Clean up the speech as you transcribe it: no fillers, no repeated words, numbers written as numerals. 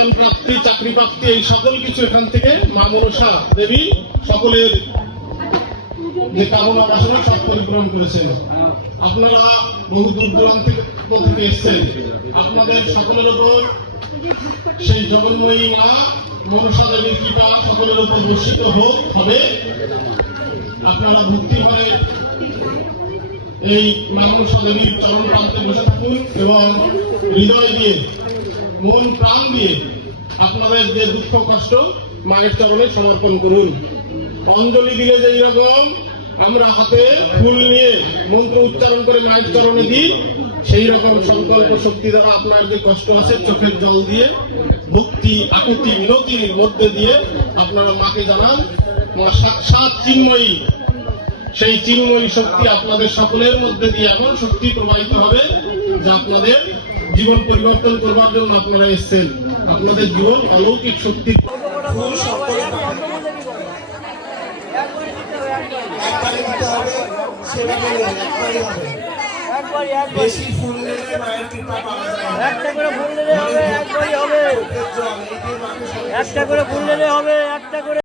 সন্তান প্রাপ্তি, চাকরি প্রাপ্তি, এই সকল কিছু এখান থেকে মা মনসা দেবী সকলের যে কামনা বাসনা সব পরিপূরণ করেছেন। আপনারা বহু দূর দূরান্ত থেকে এসছেন, আপনাদের সকলের উপর সেই জগন্ময়ী মা মনসা দেবীর কৃপা সকলের উপর বর্ষিত হবে। আপনারা ভক্তি করে এই মা মনসা দেবীর চরণ প্রান্তে বসে থাকুন এবং হৃদয় দিয়ে, মন প্রাণ দিয়ে আপনাদের যে দুঃখ কষ্ট মায়ের চরণে সমর্পণ করুন। অঞ্জলি দিলে যেই রকম আমরা হাতে ফুল নিয়ে মন্ত্র উচ্চারণ করে মায়ের চরণে দিই, সেই রকম সংকল্প শক্তি দ্বারা আপনার যে কষ্ট আছে চোখের জল দিয়ে ভক্তি আকুতি মিনতির মধ্যে দিয়ে আপনারা মাকে জানান মা সাক্ষাৎ চিন্ময়ী। সেই চিন্ময়ী শক্তি আপনাদের সকলের মধ্যে দিয়ে এমন শক্তি প্রবাহিত হবে যা আপনাদের জীবন পরিবর্তন করবার জন্য আপনারা এসেছেন। আপনাদের জীবন অলৌকিক শক্তি। বেশি ফুল নিলে মায়ের কৃপা পাওয়া যায়। একটা করে ফুল নিলে হবে, একবারই হবে। একটা করে ফুল নিলে হবে, একটা করে।